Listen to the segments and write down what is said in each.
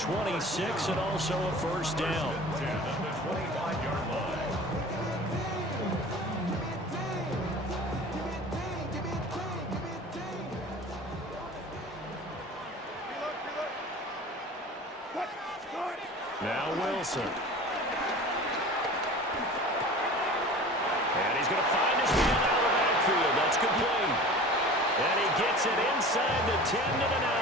26 and also a first down. Now Wilson. And he's going to find his man out of the backfield. That's complete. And he gets it inside the 10 to the 9.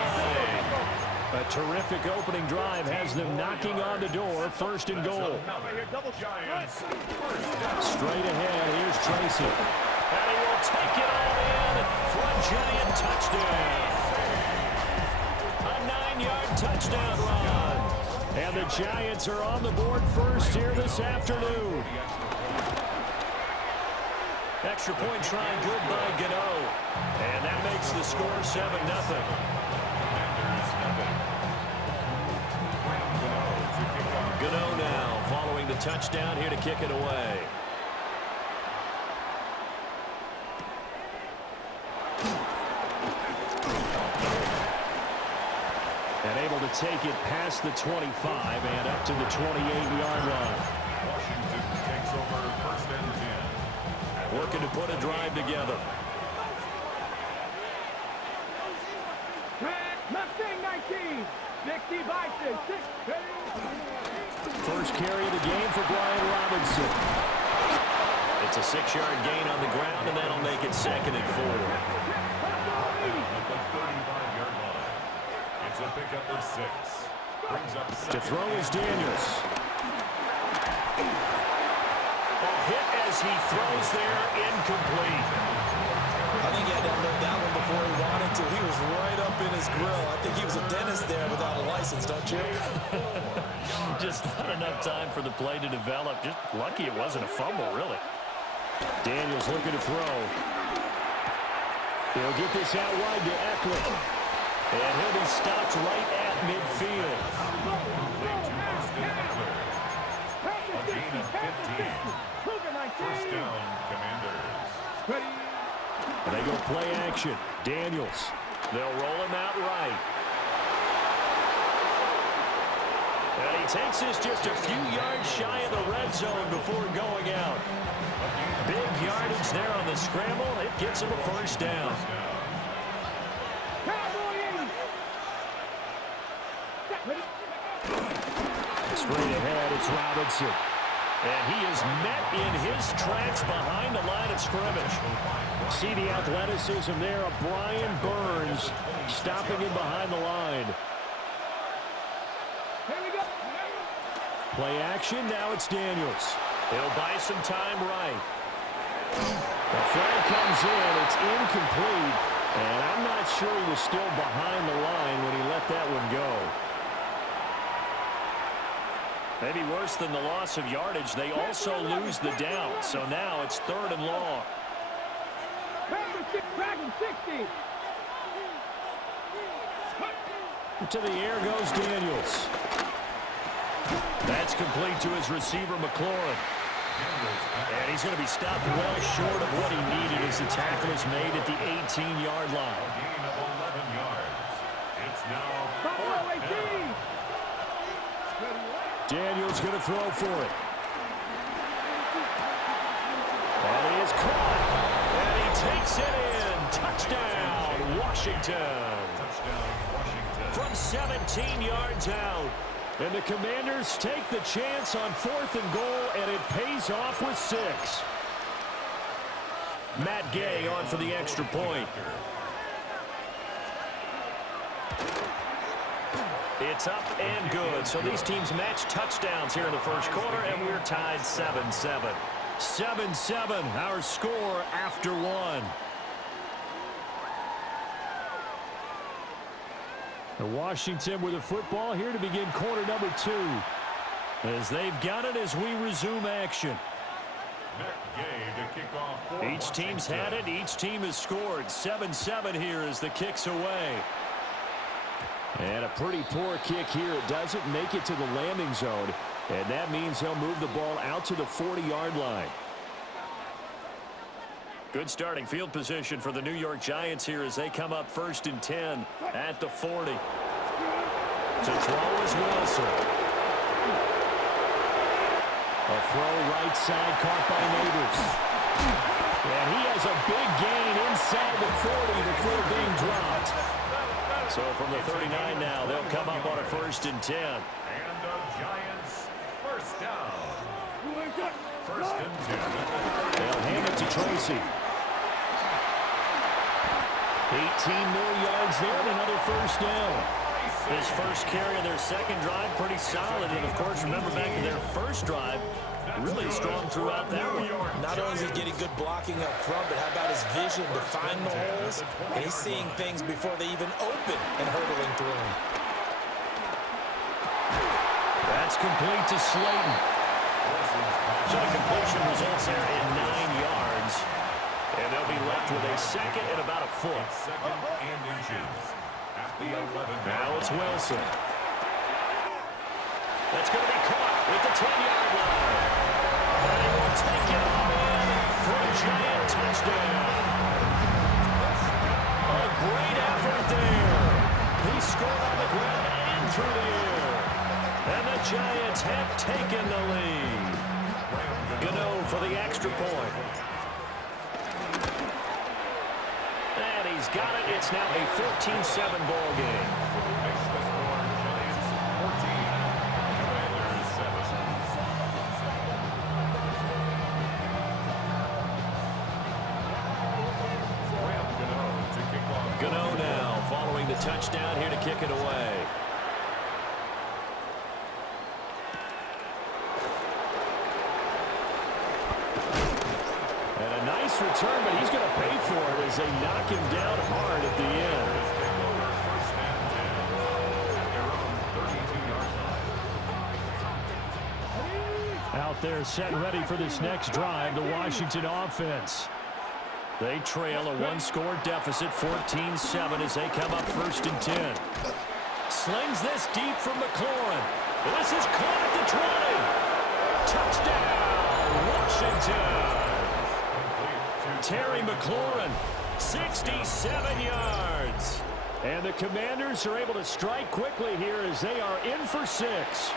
A terrific opening drive has them knocking on the door. First and goal. Straight ahead, here's Tracy. And he will take it all in for a giant touchdown. A 9-yard touchdown run. And the Giants are on the board first here this afternoon. Extra point try good by Gano. And that makes the score 7-0. Gano now following the touchdown here to kick it away. And able to take it past the 25 and up to the 28-yard line. Washington takes over first and 10. Working to put a drive together. Mustang 19. 60 Bison. First carry of the game for Brian Robinson. It's a 6-yard gain on the ground, and that'll make it 2nd and 4. It's a pickup of 6. Brings up To throw is Daniels. A hit as he throws there, incomplete. I think he had to unload that one before he wanted to. He was right up in his grill. I think he was a dentist there without a license, don't you? Just not enough time for the play to develop. Just lucky it wasn't a fumble, really. Daniels looking to throw. He'll get this out wide to Eckler. And he'll be stopped right at midfield. a gain of 15. First down, Commanders. And they go play action. Daniels. They'll roll him out right. And he takes this just a few yards shy of the red zone before going out. Big yardage there on the scramble. It gets him a first down. Straight ahead, it's Robinson. And he is met in his tracks behind the line of scrimmage. See the athleticism there of Brian Burns stopping him behind the line. Play action, now it's Daniels. He'll buy some time right. The flag comes in, it's incomplete, and I'm not sure he was still behind the line when he let that one go. Maybe worse than the loss of yardage, they also lose the down, so now it's 3rd and long. To the air goes Daniels. That's complete to his receiver, McLaurin. And he's going to be stopped well short of what he needed as the tackle is made at the 18-yard line. Gain of 11 yards. It's now 4th down. Daniels going to throw for it. And he is caught. And he takes it in. Touchdown, Washington. Touchdown, Washington. From 17 yards out. And the Commanders take the chance on 4th and goal, and it pays off with 6. Matt Gay on for the extra point. It's up and good. So these teams match touchdowns here in the first quarter, and we're tied 7-7. 7-7, our score after 1. Washington with the football here to begin quarter number 2. As they've got it as we resume action. Each team's had it. Each team has scored. 7-7 here as the kick's away. And a pretty poor kick here. It doesn't make it to the landing zone. And that means they'll move the ball out to the 40-yard line. Good starting field position for the New York Giants here as they come up 1st and 10 at the 40. To throw is Wilson. A throw right side caught by Neighbors. And he has a big gain inside the 40 before being dropped. So from the 39 now, they'll come up on a 1st and 10. And the Giants first down. First and 10. They'll hand it to Tracy. 18 more yards there and another 1st down. His first carry of their second drive, pretty solid. And, of course, remember back to their first drive, really strong throughout that one. Not only is he getting good blocking up front, but how about his vision to find the holes? And he's seeing things before they even open and hurdling through them. That's complete to Slayton. So the completion results there in 9 yards. And they'll be left with a 2nd and about a foot. 2nd and inches at the 11. Now it's Wilson. That's going to be caught with the 10-yard line. And he will take it all in for a Giant touchdown. A great effort there. He scored on the ground and through the air. And the Giants have taken the lead. Gano for the extra point. And he's got it. It's now a 14-7 ball game. Makes the score Giants 14, Commanders 7. To kick off. Gano now following the touchdown here to kick it away. And a nice return, but he's going to pay for it as they knock him down hard at the end. First and 10 at their own 32-yard line. Out there set ready for this next drive, the Washington offense. They trail a 1-score deficit, 14-7 as they come up 1st and 10. Slings this deep from McLaurin. This is caught at the 20. Touchdown, Washington. Terry McLaurin, 67 yards. And the Commanders are able to strike quickly here as they are in for 6.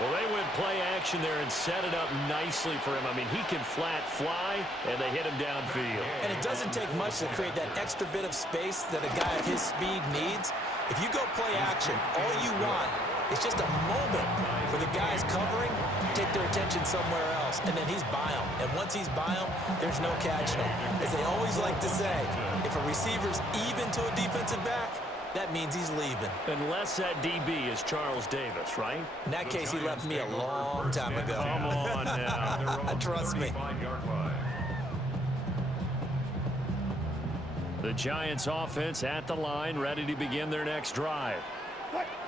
Well, they went play action there and set it up nicely for him. I mean, he can flat fly, and they hit him downfield. And it doesn't take much to create that extra bit of space that a guy of his speed needs. If you go play action, all you want is just a moment where the guys covering take their attention somewhere else, and then he's by him. And once he's by him, there's no catching him. As they always like to say, if a receiver's even to a defensive back, that means he's leaving. Unless that DB is Charles Davis, right? In that case, he left me a long time ago. Come on now. Trust me. The Giants offense at the line, ready to begin their next drive.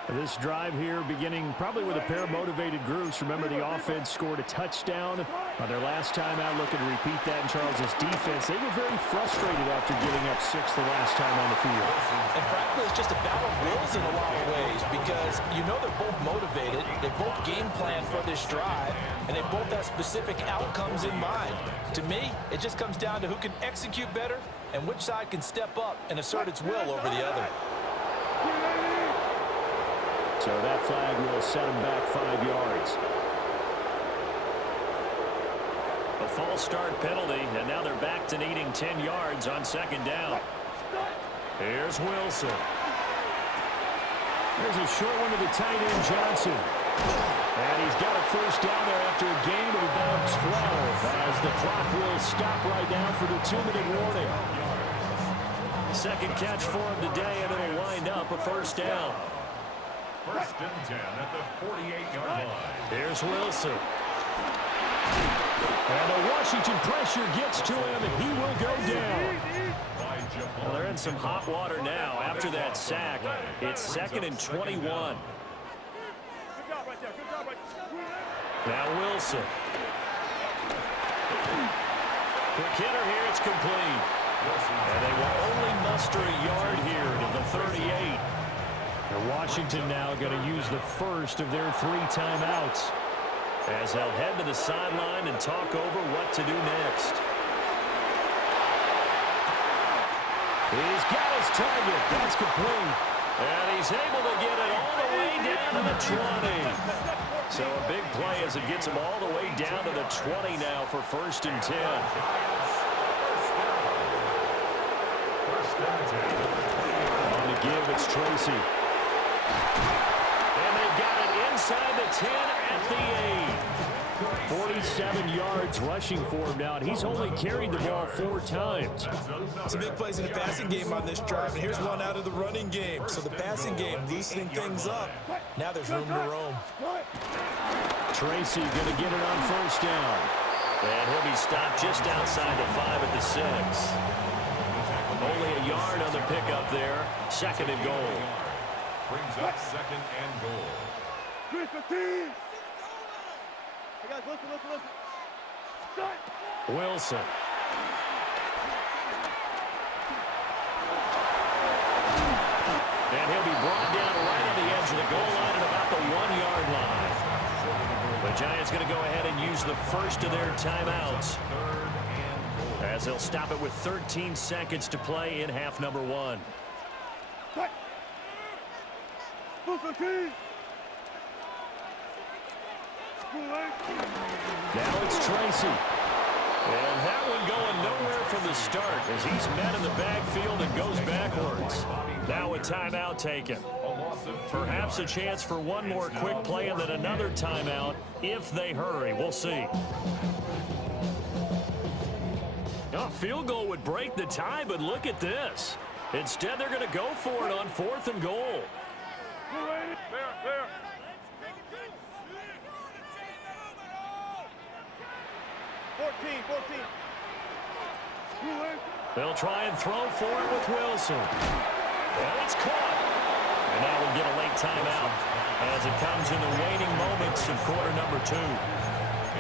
This drive here beginning probably with a pair of motivated groups. Remember, the offense scored a touchdown on their last time out, looking to repeat that in Charles's defense. They were very frustrated after giving up 6 the last time on the field. And frankly, it's just a battle of wills in a lot of ways because you know they're both motivated, they both game plan for this drive, and they both have specific outcomes in mind. To me, it just comes down to who can execute better and which side can step up and assert its will over the other. So that flag will set him back 5 yards. A false start penalty, and now they're back to needing 10 yards on 2nd down. Here's Wilson. There's a short one to the tight end, Johnson. And he's got a 1st down there after a gain of about 12 as the clock will stop right now for the 2-minute warning. 2nd catch for him today, and it'll wind up a 1st down. 1st and 10 at the 48-yard line. Here's Wilson. And the Washington pressure gets to him, and he will go down. Well, they're in some hot water now after that sack. It's 2nd and 21. Now Wilson. Quick hitter here, it's complete. And they will only muster a yard here to the 38. And Washington now going to use the first of their 3 timeouts as they'll head to the sideline and talk over what to do next. He's got his target. That's complete. And he's able to get it all the way down to the 20. So a big play as it gets him all the way down to the 20 now for 1st and 10. On the give, it's Tracy. And they've got it inside the 10 at the 8. 47 yards rushing for him now, and he's only carried the ball 4 times. Some big plays in the passing game on this drive, and here's one out of the running game. So the passing game loosening things up. Now there's room to roam. Tracy going to get it on 1st down. And he'll be stopped just outside the 5 at the 6. Only a yard on the pickup there. 2nd and goal. Brings up 2nd and goal. Hey guys, listen. Wilson. And he'll be brought down right on the edge of the goal line at about the 1-yard line. The Giants going to go ahead and use the first of their timeouts, as they'll stop it with 13 seconds to play in half number 1. Now it's Tracy. And that one going nowhere from the start as he's met in the backfield and goes backwards. Now a timeout taken. Perhaps a chance for one more quick play and then another timeout if they hurry. We'll see. A field goal would break the tie, but look at this. Instead, they're going to go for it on 4th and goal. There. 14. They'll try and throw for it with Wilson. And it's caught. And that will get a late timeout as it comes in the waning moments of quarter number 2.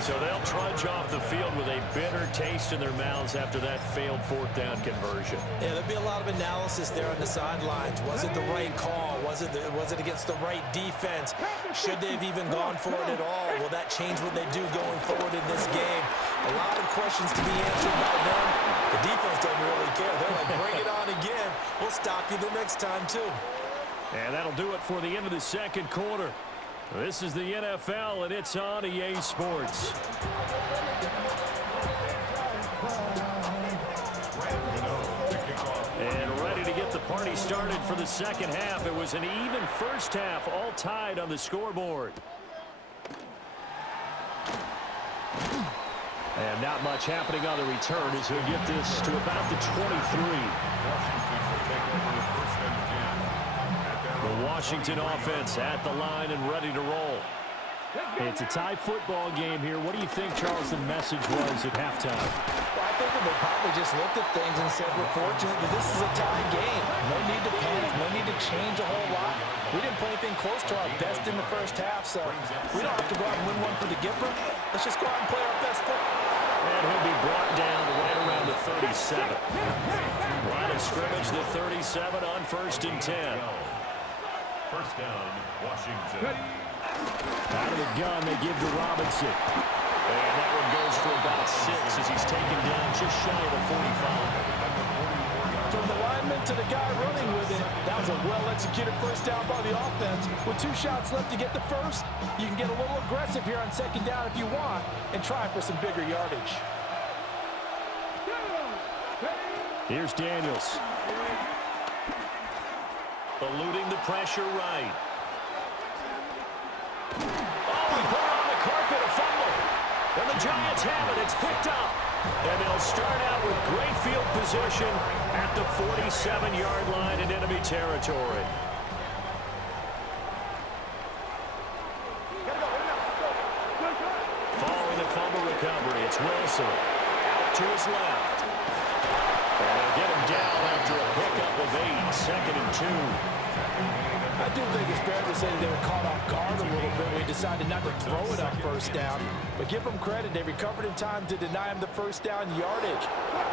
So they'll trudge off the field with a bitter taste in their mouths after that failed 4th down conversion. Yeah, there'll be a lot of analysis there on the sidelines. Was it the right call? Was it against the right defense? Should they have even gone for it at all? Will that change what they do going forward in this game? A lot of questions to be answered by them. The defense doesn't really care. They're like, bring it on again. We'll stop you the next time, too. And that'll do it for the end of the 2nd quarter. This is the NFL, and it's on EA Sports. And ready to get the party started for the 2nd half. It was an even 1st half, all tied on the scoreboard. And not much happening on the return as he'll get this to about the 23. The Washington offense at the line and ready to roll. It's a tie football game here. What do you think, Charles, the message was at halftime? Well, I think they probably just looked at things and said, we're fortunate that this is a tie game. No need to panic. No need to change a whole lot. We didn't play anything close to our best in the 1st half, so we don't have to go out and win one for the Gipper. Let's just go out and play our best football. And he'll be brought down right around the 37. Line of scrimmage, the 37 on 1st and 10. 1st down, Washington. Out of the gun, they give to Robinson. And that one goes for about 6 as he's taken down just shy of the 45. From the lineman to the guy running with it, that was a well-executed 1st down by the offense. With 2 shots left to get the 1st, you can get a little aggressive here on 2nd down if you want and try for some bigger yardage. Here's Daniels. Eluding the pressure right. Oh, he put it on the carpet, a fumble. And the Giants have it. It's picked up. And they'll start out with great field position at the 47-yard line in enemy territory. Following the fumble recovery, it's Wilson. Out to his left. And they'll get him down after a pickup of 8, 2nd and 2. I do think it's fair to say that they were caught off guard a little bit. We decided not to throw it on 1st down. But give them credit. They recovered in time to deny him the 1st down yardage.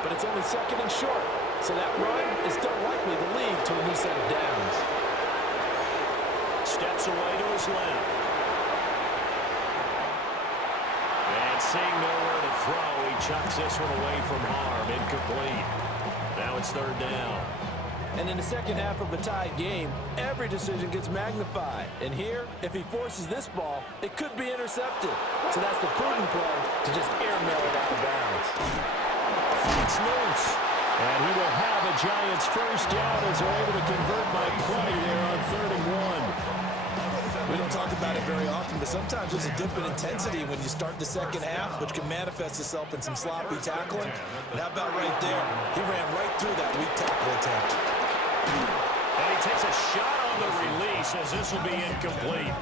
But it's only 2nd and short. So that run is still likely to lead to a new set of downs. Steps away to his left. And seeing nowhere to throw, he chucks this one away from harm. Incomplete. Now it's 3rd down. And in the second half of a tied game, every decision gets magnified. And here, if he forces this ball, it could be intercepted. So that's the prudent play to just airmail it out of bounds. It's loose. And he will have a Giants first down as they're able to convert by plenty there on 3rd and 1. We don't talk about it very often, but sometimes there's a dip in intensity when you start the second half, which can manifest itself in some sloppy tackling. And how about right there? He ran right through that weak tackle attempt. And he takes a shot on the release as this will be incomplete.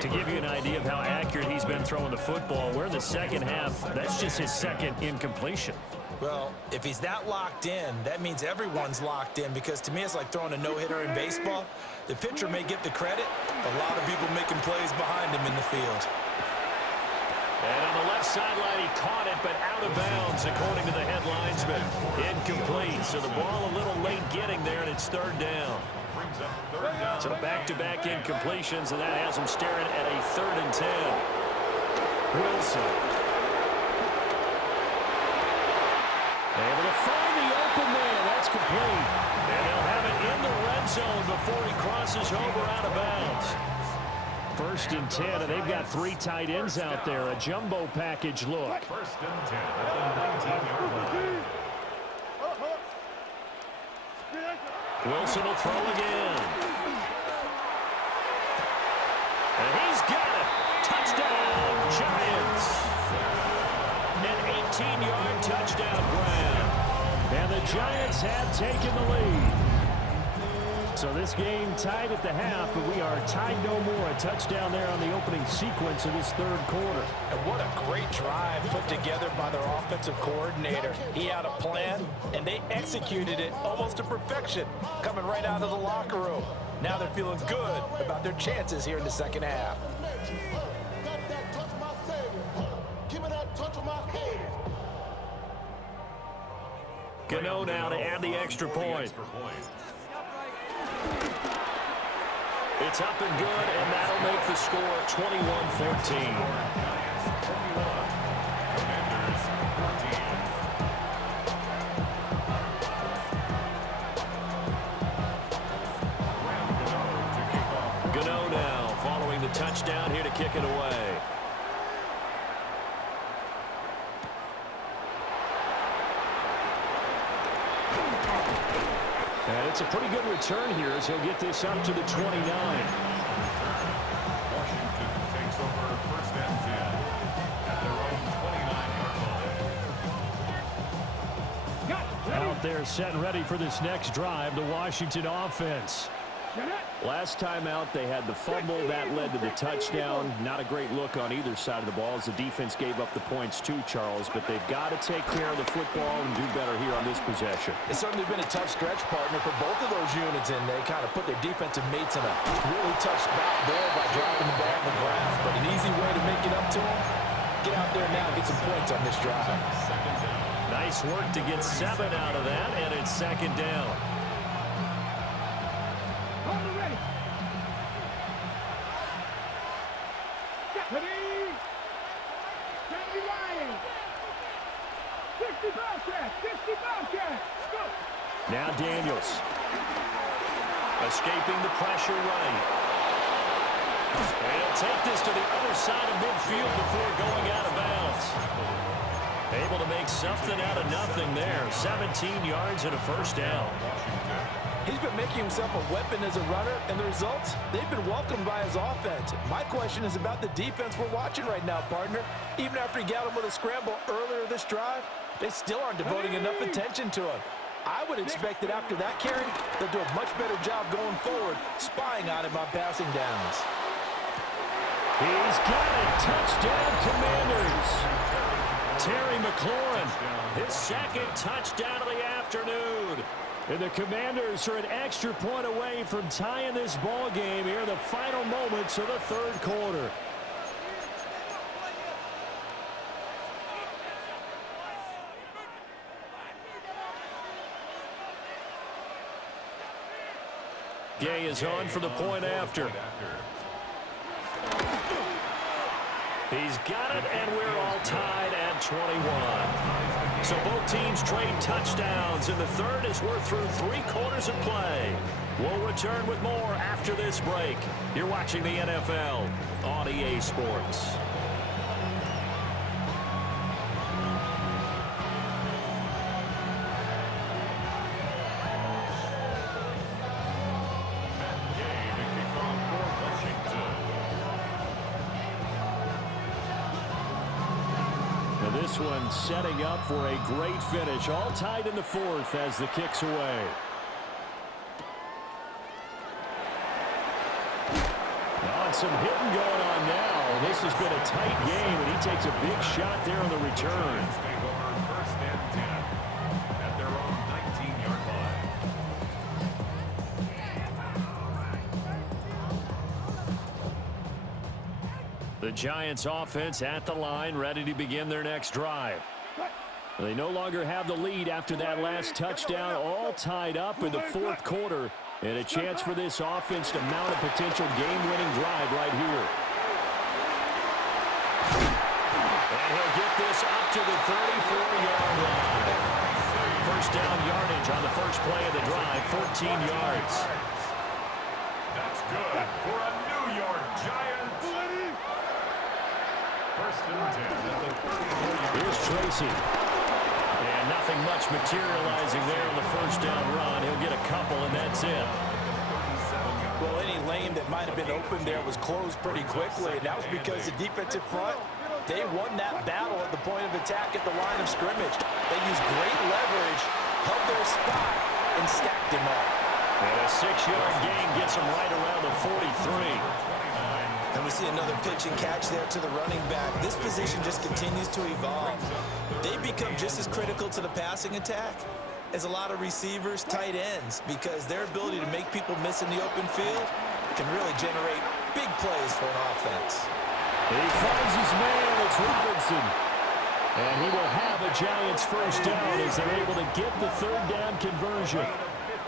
To give you an idea of how accurate he's been throwing the football, we're in the second half. That's just his second incompletion. Well, if he's that locked in, that means everyone's locked in, because to me it's like throwing a no-hitter in baseball. The pitcher may get the credit, a lot of people making plays behind him in the field. And on the left sideline, he caught it, but out of bounds, according to the head linesman. Incomplete, so the ball a little late getting there, and it's 3rd down. So back-to-back incompletions, and that has him staring at a 3rd and 10. Wilson. Able to find the open man. That's complete. And they'll have it in the red zone before he crosses over out of bounds. 1st and 10, and they've got 3 tight ends out there. A jumbo package look. 1st and 10 at the 19-yard line. Wilson will throw again. And he's got it. Touchdown, Giants. An 18-yard touchdown grab. And the Giants have taken the lead. So this game tied at the half, but we are tied no more. A touchdown there on the opening sequence of this 3rd quarter. And what a great drive put together by their offensive coordinator. He had a plan, and they executed it almost to perfection, coming right out of the locker room. Now they're feeling good about their chances here in the second half. Gano now to add the extra point. It's up and good, and that'll make the score 21-14. Gano now following the touchdown here to kick it away. And it's a pretty good return here as he'll get this up to the 29. Washington takes over 1st and 10 at their own 29-yard line. Out there set and ready for this next drive, the Washington offense. Last time out, they had the fumble. That led to the touchdown. Not a great look on either side of the ball as the defense gave up the points too, Charles. But they've got to take care of the football and do better here on this possession. It's certainly been a tough stretch, partner, for both of those units, and they kind of put their defensive mates in a really tough spot there by dropping the ball on the ground. But an easy way to make it up to them, get out there now and get some points on this drive. Nice work to get 7 out of that, and it's 2nd down. Now Daniels. Escaping the pressure right. And he'll take this to the other side of midfield before going out of bounds. Able to make something out of nothing there. 17 yards and a first down. He's been making himself a weapon as a runner, and the results, they've been welcomed by his offense. My question is about the defense we're watching right now, partner. Even after he got him with a scramble earlier this drive, they still aren't devoting enough attention to him. I would expect that after that carry, they'll do a much better job going forward, spying on him on passing downs. He's got it. Touchdown, Commanders. Terry McLaurin, his 2nd touchdown of the afternoon. And the Commanders are an extra point away from tying this ball game here in the final moments of the 3rd quarter. Gay is on for the point after. He's got it, and we're all tied at 21. So both teams trade touchdowns, and the third as we're through 3 quarters of play. We'll return with more after this break. You're watching the NFL on EA Sports. This one setting up for a great finish. All tied in the 4th as the kick's away. And some hitting going on now. This has been a tight game, and he takes a big shot there on the return. First and 10 at their own 19-yard line. The Giants offense at the line, ready to begin their next drive. They no longer have the lead after that last touchdown, all tied up in the 4th quarter, and a chance for this offense to mount a potential game-winning drive right here. And he'll get this up to the 34-yard line. First down yardage on the first play of the drive, 14 yards. That's good for a New York Giants. First and 10 at the 34-yard. Here's Tracy. And nothing much materializing there on the first down run. He'll get a couple, and that's it. Well, any lane that might have been open there was closed pretty quickly, and that was because the defensive front, they won that battle at the point of attack at the line of scrimmage. They used great leverage, held their spot, and stacked him up. And a 6-yard gain gets him right around the 43. And we see another pitch and catch there to the running back. This position just continues to evolve. They become just as critical to the passing attack as a lot of receivers, tight ends, because their ability to make people miss in the open field can really generate big plays for an offense. He finds his man. It's Robinson. And he will have a Giants first down as they're able to get the 3rd down conversion.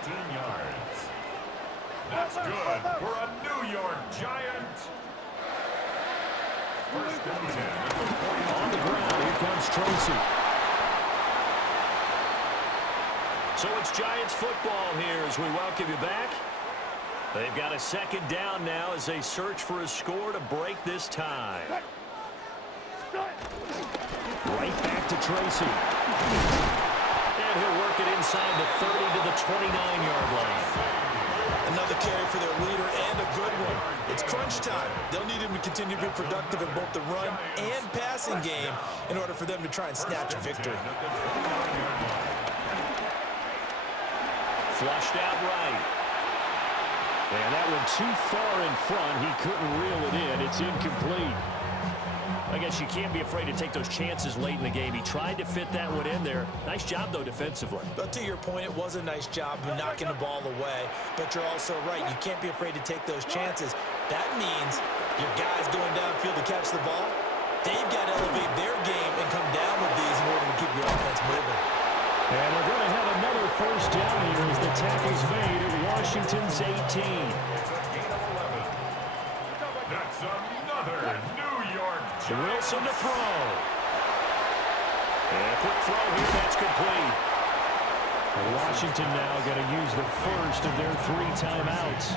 15 yards. That's good for a New York Giant. First and 10 at the 40. On the ground, here comes Tracy. So it's Giants football here as we welcome you back. They've got a 2nd down now as they search for a score to break this tie. Right back to Tracy. And he'll work it inside the 30 to the 29-yard line. Another carry for their leader and a good one. It's crunch time. They'll need him to continue to be productive in both the run and passing game in order for them to try and snatch a victory. Flushed out right. And that one too far in front. He couldn't reel it in. It's incomplete. I guess you can't be afraid to take those chances late in the game. He tried to fit that one in there. Nice job, though, defensively. But to your point, it was a nice job of knocking the ball away. But you're also right. You can't be afraid to take those chances. That means your guys going downfield to catch the ball, they've got to elevate their game and come down with these in order to keep your offense moving. And we're going to have another first down here as the tackle's made at Washington's 18. It's a gain of 11. That's another New York Giants. Wilson to throw. And a quick throw here. That's complete. And Washington now going to use the first of their 3 timeouts.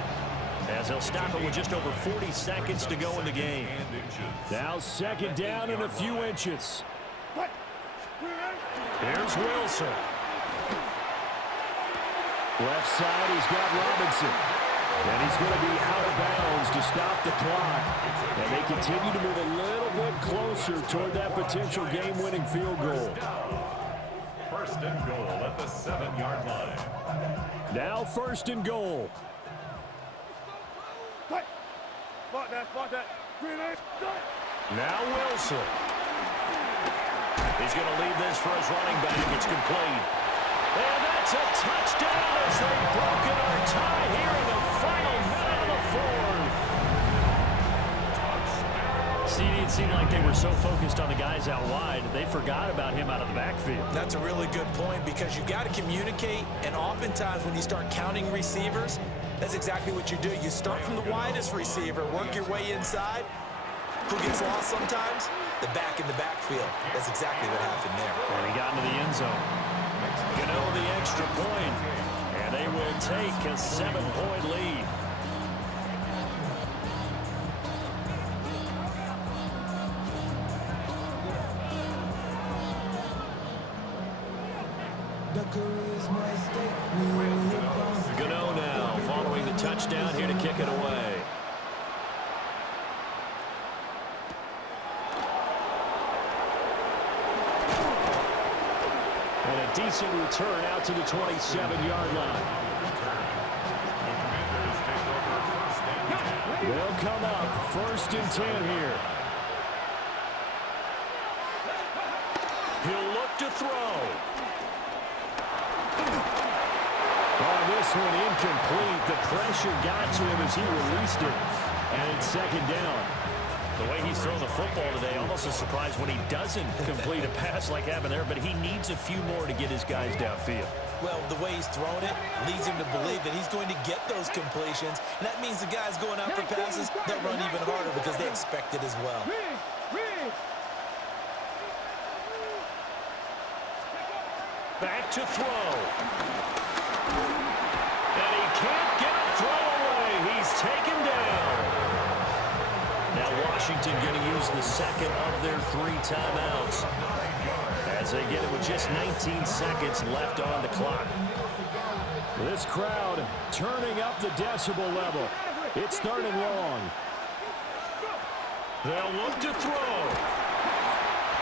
As they'll stop it with just over 40 seconds to go in the game. Now 2nd down and a few inches. Here's Wilson. Left side, he's got Robinson. And he's going to be out of bounds to stop the clock. And they continue to move a little bit closer toward that potential game-winning field goal. First and goal at the 7-yard line. Now 1st and goal. Now Wilson. He's going to leave this for his running back. It's complete. And that's a touchdown as they've broken our tie here in the final minute of the 4th. See, it seemed like they were so focused on the guys out wide, they forgot about him out of the backfield. That's a really good point because you got to communicate, and oftentimes when you start counting receivers, that's exactly what you do. You start from the widest receiver, work your way inside, Who gets lost sometimes? The back in the backfield. That's exactly what happened there. And he got into the end zone. Gano the extra point, and they will take a 7-point lead. Gano now following the touchdown here to kick it away. And a decent return out to the 27-yard line. They'll come up 1st and 10 here. He'll look to throw. Oh, this one incomplete. The pressure got to him as he released it. And it's 2nd down. The way he's thrown the football today, almost a surprise when he doesn't complete a pass like happened there, but he needs a few more to get his guys downfield. Well, the way he's thrown it leads him to believe that he's going to get those completions, and that means the guys going out for passes, they'll run even harder because they expect it as well. Back to throw. And he can't get a throw away. He's taken down. Now Washington going to use the 2nd of their 3 timeouts as they get it with just 19 seconds left on the clock. This crowd turning up the decibel level. It's 3rd and long. They'll look to throw.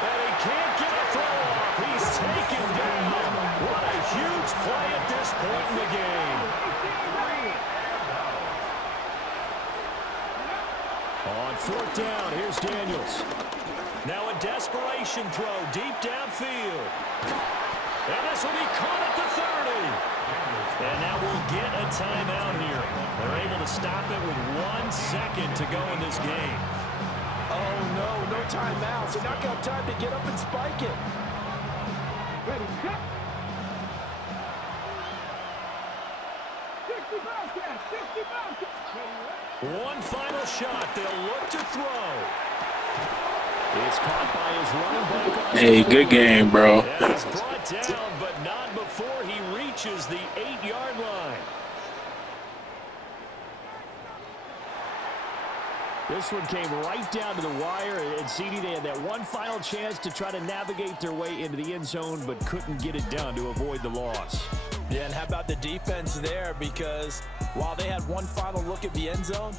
And he can't get a throw off. He's taken down. What a huge play at this point in the game. On 4th down, here's Daniels. Now a desperation throw deep downfield. And this will be caught at the 30. And now we'll get a timeout here. They're able to stop it with 1 second to go in this game. Oh, no timeouts. They're not going to have time to get up and spike it. Ready, set. 60 One final shot. They'll look to throw. It's caught by his running back. Hey, good game, bro. And he's brought down, but not before he reaches the 8-yard line. This one came right down to the wire, and CD, they had that one final chance to try to navigate their way into the end zone, but couldn't get it done to avoid the loss. Yeah, and how about the defense there? Because while they had one final look at the end zone,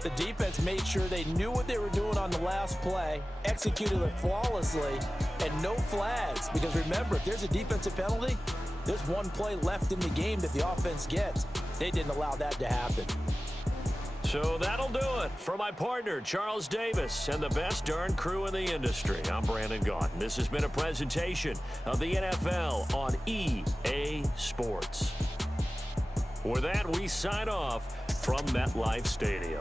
the defense made sure they knew what they were doing on the last play, executed it flawlessly, and no flags. Because remember, if there's a defensive penalty, there's one play left in the game that the offense gets. They didn't allow that to happen. So that'll do it for my partner, Charles Davis, and the best darn crew in the industry. I'm Brandon Gaughan. This has been a presentation of the NFL on EA Sports. With that, we sign off from MetLife Stadium.